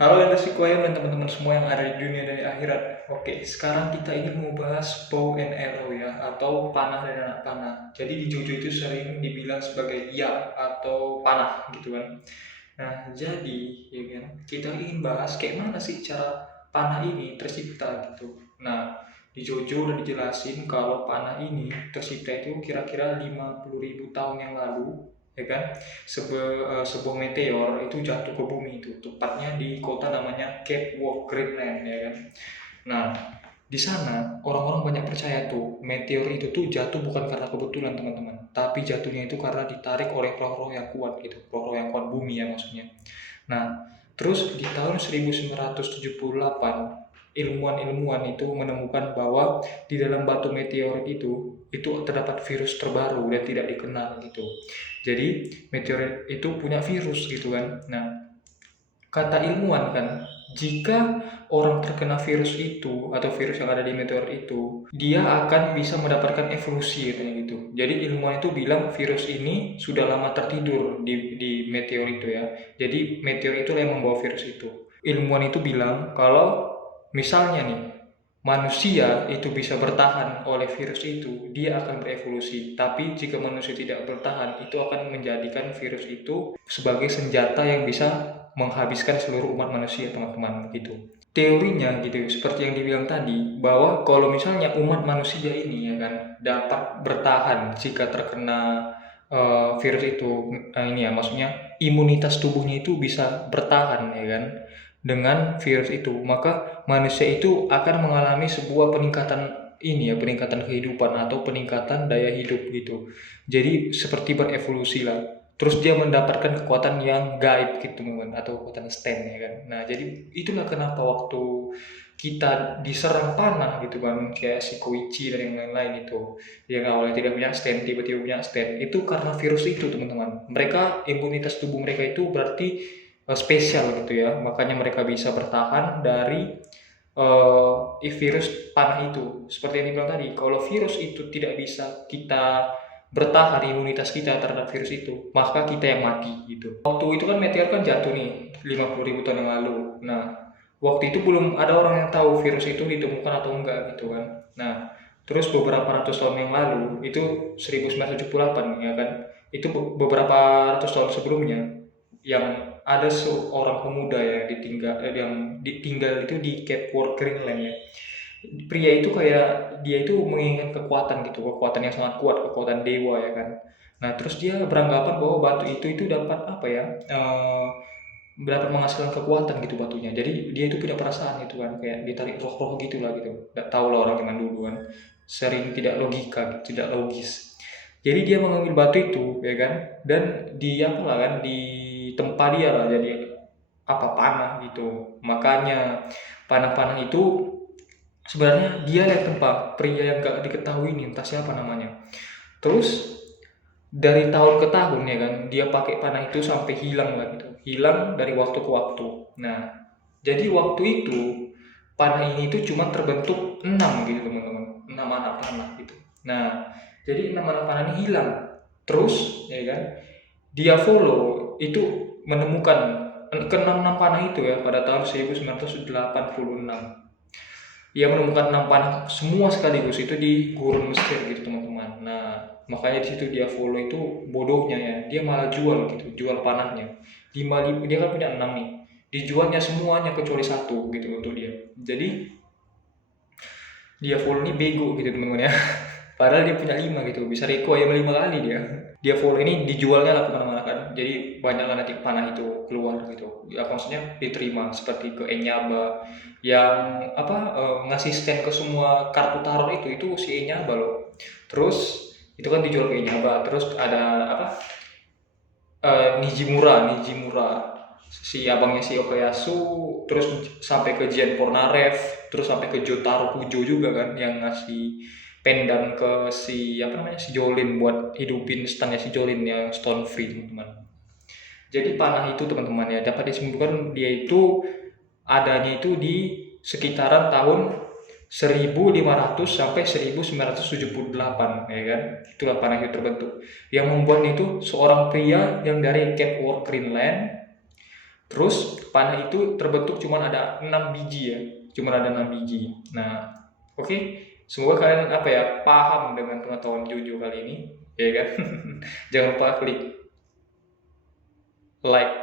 Halo Industri Choir dan teman-teman semua yang ada di dunia dan di akhirat. Oke, sekarang kita ingin mau bahas bow and arrow ya, atau panah dan anak panah. Jadi di JoJo itu sering dibilang sebagai ya atau panah gitu kan. Nah, jadi ya kan, kita ingin bahas kayak mana sih cara panah ini tercipta gitu. Nah, di JoJo udah dijelasin kalau panah ini tercipta itu kira-kira 50.000 tahun yang lalu, ya kan? Sebuah meteor itu jatuh ke bumi itu, tepatnya di kota namanya Cape Walk Greenland, ya kan? Nah, di sana orang-orang banyak percaya tuh meteor itu tuh jatuh bukan karena kebetulan teman-teman, tapi jatuhnya itu karena ditarik oleh roh-roh yang kuat gitu, roh-roh yang kuat bumi ya maksudnya. Nah, terus di tahun 1978 ilmuwan-ilmuwan itu menemukan bahwa di dalam batu meteorit itu terdapat virus terbaru dan tidak dikenal gitu. Jadi meteorit itu punya virus gitu kan. Nah, kata ilmuwan kan, jika orang terkena virus itu atau virus yang ada di meteor itu, dia akan bisa mendapatkan evolusi katanya gitu. Jadi ilmuwan itu bilang virus ini sudah lama tertidur di meteor itu ya. Jadi meteor itu yang membawa virus itu. Ilmuwan itu bilang kalau misalnya nih manusia itu bisa bertahan oleh virus itu, dia akan berevolusi. Tapi jika manusia tidak bertahan, itu akan menjadikan virus itu sebagai senjata yang bisa menghabiskan seluruh umat manusia, teman-teman, gitu. Teorinya gitu, seperti yang dibilang tadi, bahwa kalau misalnya umat manusia ini ya kan dapat bertahan jika terkena virus itu, ini ya maksudnya imunitas tubuhnya itu bisa bertahan ya kan dengan virus itu, maka manusia itu akan mengalami sebuah peningkatan ini ya, peningkatan kehidupan atau peningkatan daya hidup gitu. Jadi seperti berevolusi lah. Terus dia mendapatkan kekuatan yang gaib gitu teman-teman, atau kekuatan stand ya kan. Nah, jadi itulah kenapa waktu kita diserang panah gitu kan, kayak si Koichi dan yang lain-lain itu, yang awalnya tidak punya stand tiba-tiba punya stand, itu karena virus itu teman-teman. Mereka imunitas tubuh mereka itu berarti spesial gitu ya, makanya mereka bisa bertahan dari virus panah itu. Seperti yang dibilang tadi, kalau virus itu tidak bisa kita bertahan imunitas kita terhadap virus itu, maka kita yang mati gitu. Waktu itu kan meteor kan jatuh nih 50.000 tahun yang lalu. Nah, waktu itu belum ada orang yang tahu virus itu ditemukan atau enggak gitu kan. Nah, terus beberapa ratus tahun yang lalu, itu 1978 ya kan, itu beberapa ratus tahun sebelumnya, yang ada seorang pemuda ya yang ditinggal itu di Cape World Greenland ya. Pria itu kayak dia itu menginginkan kekuatan gitu, kekuatan yang sangat kuat, kekuatan dewa ya kan. Nah, terus dia beranggapan bahwa batu itu dapat apa ya? Dapat menghasilkan kekuatan gitu batunya. Jadi dia itu punya perasaan gitu kan, kayak ditarik roh-roh gitu lah gitu. Nggak tahu lah orang zaman dulu kan. Sering tidak logika, tidak logis. Jadi dia mengambil batu itu ya kan, dan di apa lah kan, tempat dia lah jadi apa panah gitu. Makanya panah-panah itu sebenarnya dia yang tempat pria yang gak diketahui ini entah siapa namanya. Terus dari tahun ke tahun ya kan dia pakai panah itu sampai hilang lah gitu, hilang dari waktu ke waktu. Nah, jadi waktu itu panah ini itu cuma terbentuk 6 gitu teman-teman, 6 anak panah gitu. Nah, jadi 6 anak panah ini hilang terus ya kan. Dia follow itu menemukan ke-6 panah itu ya pada tahun 1986. Ia menemukan 6 panah semua sekaligus itu di gurun Mesir gitu teman-teman. Nah, makanya di situ dia follow itu bodohnya ya, dia malah jual gitu, jual panahnya. Dia kan punya 6 nih, dijualnya semuanya kecuali satu gitu untuk dia. Jadi dia follow ini bego gitu teman-teman ya. Padahal dia punya 5 gitu, bisa recoil 5 kali dia. Dia follow ini dijualnya lah kemana-mana kan. Jadi banyak lah nanti panah itu keluar gitu. Ya maksudnya diterima seperti ke Enyaba yang ngasih stand ke semua kartu tarot itu si Enyaba loh. Terus itu kan dijual ke Enyaba. Terus ada Nijimura si abangnya si Okayasu, terus sampai ke Jian Pornarev, terus sampai ke Jotaro Kujo juga kan yang ngasih pendant ke si Jolin buat hidupin standnya si Jolin yang stone free teman-teman. Jadi panah itu teman-teman ya dapat disembuhkan, dia itu adanya itu di sekitaran tahun 1500 sampai 1978 ya kan. Itulah panah itu terbentuk. Yang membuatnya itu seorang pria yang dari Cape World Greenland, Terus panah itu terbentuk cuma ada 6 biji ya, cuma ada 6 biji. Nah, oke, semoga kalian apa ya paham dengan pengetahuan Jojo kali ini, ya kan? Jangan lupa klik like